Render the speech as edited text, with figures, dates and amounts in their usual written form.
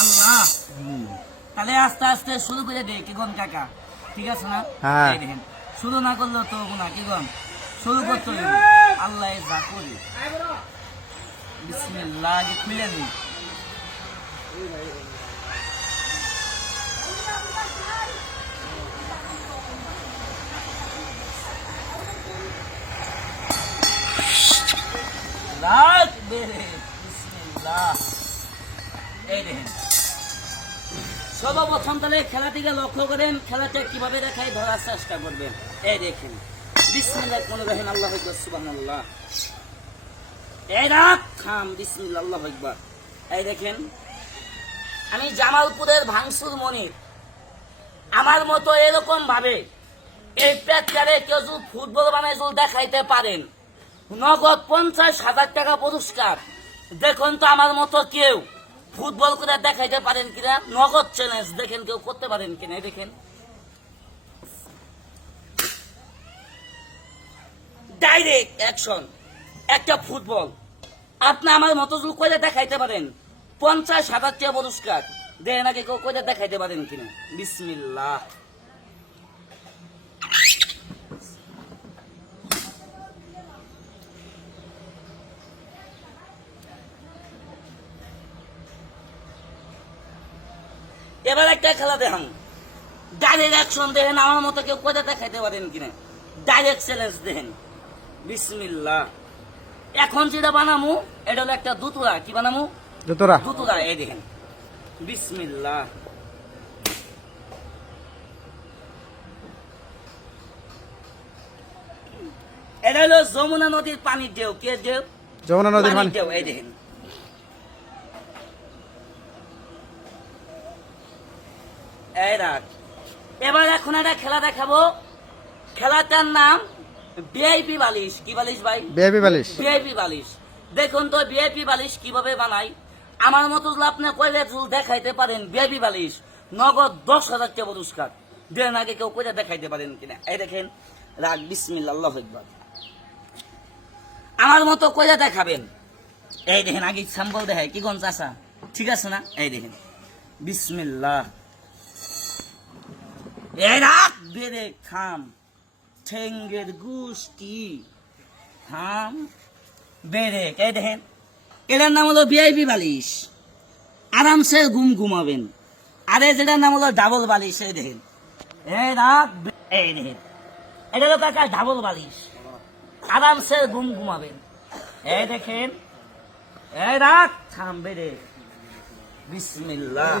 আল্লাহ তাহলে আস্তে আস্তে শুরু করে দে কি গন কাকা, ঠিক আছে না? এই দেখেন শুরু না করলেও তো না কি গন, শুরু করতে হবে। আল্লাহ যা করি বিসমিল্লাহ আগে খুলে নি। রাত বেরে বিসমিল্লাহ। এই দেখেন সর্বপ্রথম তাহলে খেলাটিকে লক্ষ্য করেন, খেলাটা কিভাবে দেখায় ধরার চেষ্টা করবেন। এই দেখেন বিসমিল্লাহ কোন রহিম আল্লাহু আকবার সুবহানাল্লাহ। এই রাত খাম বিসমিল্লাহ আল্লাহু আকবার। এই দেখেন আমি জামালপুরের ভাঙসুর মনির, আমার মতো এরকম ভাবে এই প্যাকারে কেউ যদি ফুটবল বানায় যদি দেখাইতে পারেন নগদ 50,000 টাকা পুরস্কার। দেখুন তো আমার মতো কেউ ফুটবল করে দেখাইতে পারেন কিনা, নগদ চ্যালেঞ্জ দেখেন কেউ করতে পারেন কিনা। দেখেন ডাইরেক্ট অ্যাকশন একটা ফুটবল আপনি আমার মতো যদি করে দেখাইতে পারেন 50,000 টাকা পুরস্কার। দেখেন আগে কেউ করে দেখাইতে পারেন কিনা। বিসমিল্লাহ। এবার একটা খেলা দেখাম, ডাইরেক্ট অ্যাকশন দেখেন আমার মতো কেউ করে দেখাইতে পারেন কিনা। ডাইরেক্ট চ্যালেঞ্জ দেখেন বিসমিল্লাহ। এখন যেটা বানামু এটা হলো একটা দুতুরা। কি বানামু? দুতুরা। এই দেখেন বিসমিল্লাহ। এটা হলো যমুনা নদীর পানির ঢেউ। কে ঢেউ? যমুনা নদীর পানির ঢেউ। এই দেখেন এই রাত। এবার এখন একটা খেলা দেখাবো, খেলাটার নাম ভিআইপি বালিশ। কি বালিশ ভাই? ভিআইপি বালিশ। ভিআইপি বালিশ। দেখুন তো ভিআইপি বালিশ কিভাবে বানাই। আমার মতো যদি আপনি কইলে দেখাইতে পারেন ভিআইপি বালিশ নগদ 10,000 টাকা পুরস্কার। দেন আগে কেউ কইলে দেখাইতে পারেন কিনা। এই দেখেন রাগ বিসমিল্লাহ আল্লাহু আকবার। আমার মতো কইলে দেখাবেন। এই দেখেন আগে স্যাম্পল দেখাই কি গঞ্জ আসা, ঠিক আছে না? এই দেখেন বিসমিল্লাহ। এই রাত বেড়ে খাম ঠেঙ্গের গুষ্টি খাম বেড়ে। এই দেখেন এটার নাম হলো ভিআইপি বালিশ, আরামসে ঘুমাবেন। আরে যেটার নাম হলো ডাবল বালিশ। এই দেখেন এই রাত। এই দেখেন এটা হলো কাকা ডাবল বালিশ, আরামসে ঘুমাবেন। এই দেখেন এই রাত খাম বেড়ে বিসমিল্লাহ।